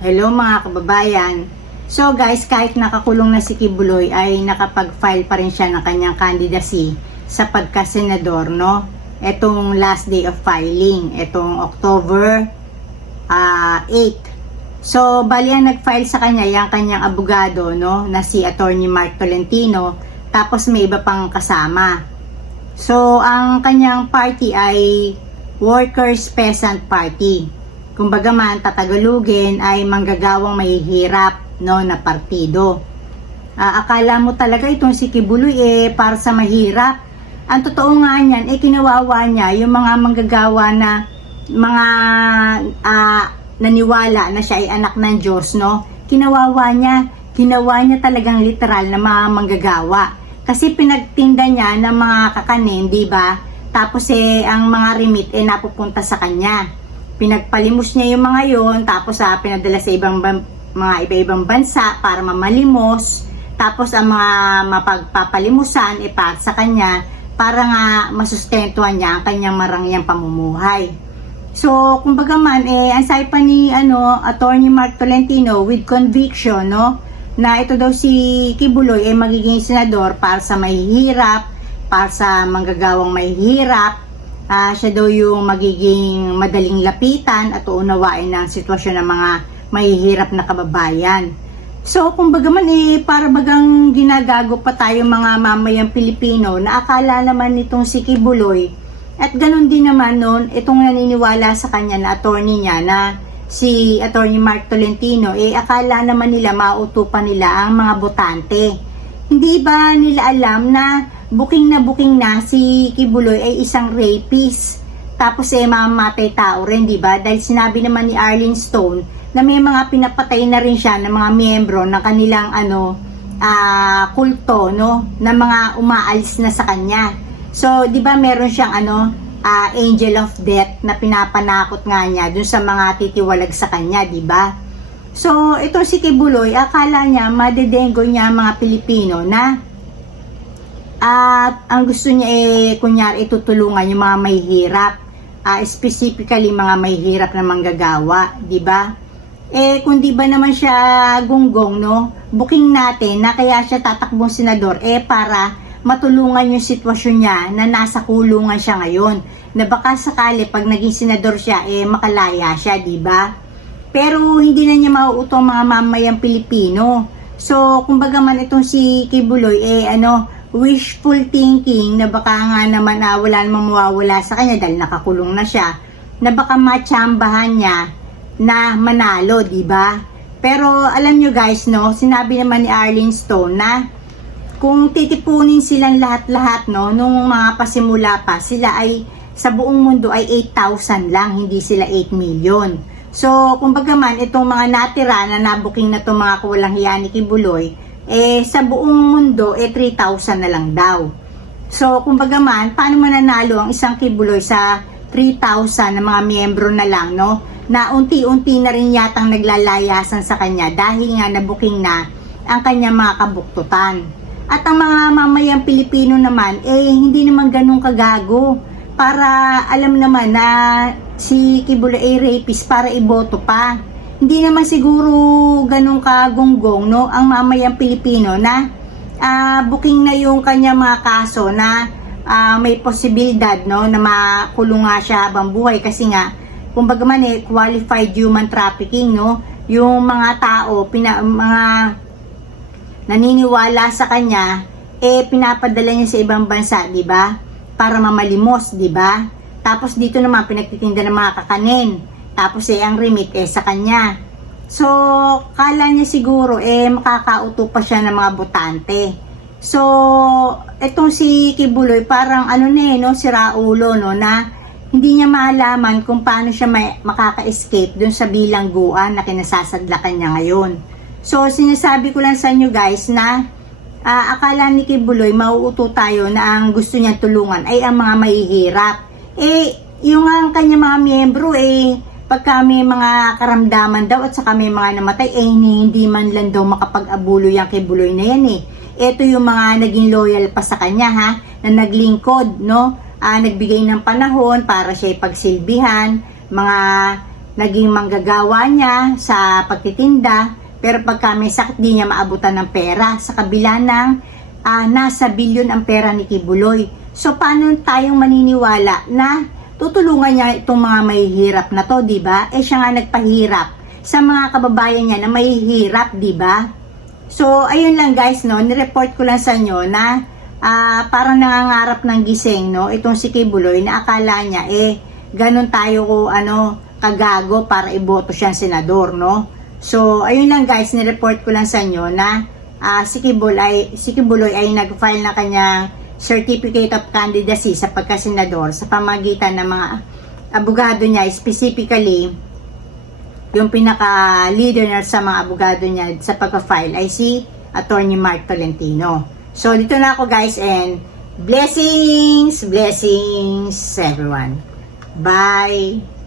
Hello mga kababayan. So guys, kahit nakakulong na si Kibuloy ay nakapag-file pa rin siya ng kanyang candidacy sa pagka-senador, no? Etong last day of filing, etong October ah, 8. So, bali ang nag-file sa kanya yung kanyang abogado, no? Na si Attorney Mark Tolentino. Tapos may iba pang kasama. So, ang kanyang party ay Workers Peasant Party. Kumbaga man, tatagalugin ay manggagawang mahihirap no, na partido. Ah, akala mo talaga itong si Kibuloy eh para sa mahirap. Ang totoo nga niyan, eh kinawawa niya yung mga manggagawa na mga ah, naniwala na siya ay anak ng Diyos, no? Kinawawa niya, ginawa niya talagang literal na mga manggagawa. Kasi pinagtinda niya ng mga kakanin, di ba? Tapos eh, ang mga remit eh napupunta sa kanya. Pinagpalimos niya yung mga yon tapos ah, pinadala sa ibang ban- mga iba-ibang bansa para mamalimos. Tapos ang mga mapagpapalimusan eh para sa kanya para nga masustentuhan niya ang kanyang marangyang pamumuhay. So, kumbaga man, eh, ang pa ni, ano, Attorney Mark Tolentino with conviction, no, na ito daw si Kibuloy ay magiging senador para sa mahihirap, para sa manggagawang mahihirap, Ah, siya daw yung magiging madaling lapitan at uunawain ng sitwasyon ng mga mahihirap na kababayan. So, kumbaga man eh, para bagang ginagago pa tayo mga mamayang Pilipino na akala naman nitong si Kibuloy at ganun din naman noon, itong naniniwala sa kanya na attorney niya na si attorney Mark Tolentino, eh akala naman nila mautupan nila ang mga botante. Hindi ba nila alam na booking na booking na si Kibuloy ay isang rapist. Tapos eh mamamatay tao rin, di ba? Dahil sinabi naman ni Arlene Stone na may mga pinapatay na rin siya ng mga miyembro ng kanilang ano ah kulto, no? Na mga umaalis na sa kanya. So, di ba meron siyang ano ah, angel of death na pinapanakot nga niya dun sa mga titiwalag sa kanya, di ba? So, ito si Kibuloy, akala niya madedengo niya mga Pilipino na at ang gusto niya eh, kunyari itutulungan yung mga mahihirap. Ah, specifically mga mahihirap na manggagawa, di ba? Eh, kung di ba naman siya gunggong, no? Booking natin na kaya siya tatakbong senador, eh, para matulungan yung sitwasyon niya na nasa kulungan siya ngayon. Na baka sakali pag naging senador siya, eh, makalaya siya, di ba? Pero hindi na niya mauuto ang mga mamayang Pilipino. So, kumbaga man itong si Kibuloy, eh, ano, wishful thinking na baka nga naman na wala namang mawawala sa kanya dahil nakakulong na siya, na baka matsambahan niya na manalo, di ba? Pero alam nyo guys, no, sinabi naman ni Arlene Stone na kung titipunin silang lahat-lahat, no, nung mga pasimula pa, sila ay sa buong mundo ay 8,000 lang, hindi sila 8 million. So, kumbaga man, itong mga natira na nabuking na itong mga kawalang hiya ni Kibuloy, eh, sa buong mundo, eh, 3,000 na lang daw. So, kumbaga man, paano mananalo ang isang Kibuloy sa 3,000 na mga miyembro na lang, no? Na unti-unti na rin yatang naglalayasan sa kanya dahil nga nabuking na ang kanyang mga kabuktutan. At ang mga mamayang Pilipino naman, eh, hindi naman ganun kagago para alam naman na si Kibuloy ay rapist para iboto pa. Hindi naman siguro ganun kagunggong no? Ang mamayang Pilipino na ah, booking na yung kanya mga kaso na ah, may posibilidad no? Na makulong nga siya habang buhay. Kasi nga kumbaga man eh qualified human trafficking no? Yung mga tao pina, mga naniniwala sa kanya eh pinapadala niya sa ibang bansa di ba? Para mamalimos di ba? Tapos dito naman pinagtitinda ng mga kakanin tapos eh ang remit eh sa kanya so kala niya siguro eh makakauto pa siya ng mga botante so etong si Kibuloy parang ano na eh no si Raulo no na hindi niya maalaman kung paano siya may, makaka-escape dun sa bilangguan na kinasasadlakan niya ngayon. So, sinasabi ko lang sa inyo guys na ah, akala ni Kibuloy mauuto tayo na ang gusto niya tulungan ay ang mga mahihirap. Eh, yung ang kanya mga miyembro eh, pagka may mga karamdaman daw at saka may mga namatay, eh hindi man lang daw makapag-abulo yung Kibuloy na yan eh. Ito yung mga naging loyal pa sa kanya ha, na naglingkod, no? Ah, nagbigay ng panahon para siya ipagsilbihan, mga naging manggagawa niya sa pagtitinda, pero pagka may sakit di niya maabutan ng pera sa kabila ng ah, nasa bilyon ang pera ni Kibuloy. So paano tayong maniniwala na tutulungan niya itong mga mahihirap na to, di ba? Eh siya nga nagpahirap sa mga kababayan niya na mahihirap, di ba? So, ayun lang guys, no, nireport ko lang sa inyo na ah, parang nangangarap ng gising, no, itong si Kibuloy na akala niya, eh, ganun tayo ko, ano, kagago para iboto siyang senador, no. So, ayun lang guys, nireport ko lang sa inyo na ah, si, Kibuloy ay, si Kibuloy ay nag-file na kanyang Certificate of Candidacy sa pagkasenador sa pamagitan ng mga abogado niya, specifically, yung pinaka-leader na sa mga abogado niya sa pagka-file ay si Attorney Mark Tolentino. So, dito na ako guys and blessings, blessings everyone. Bye!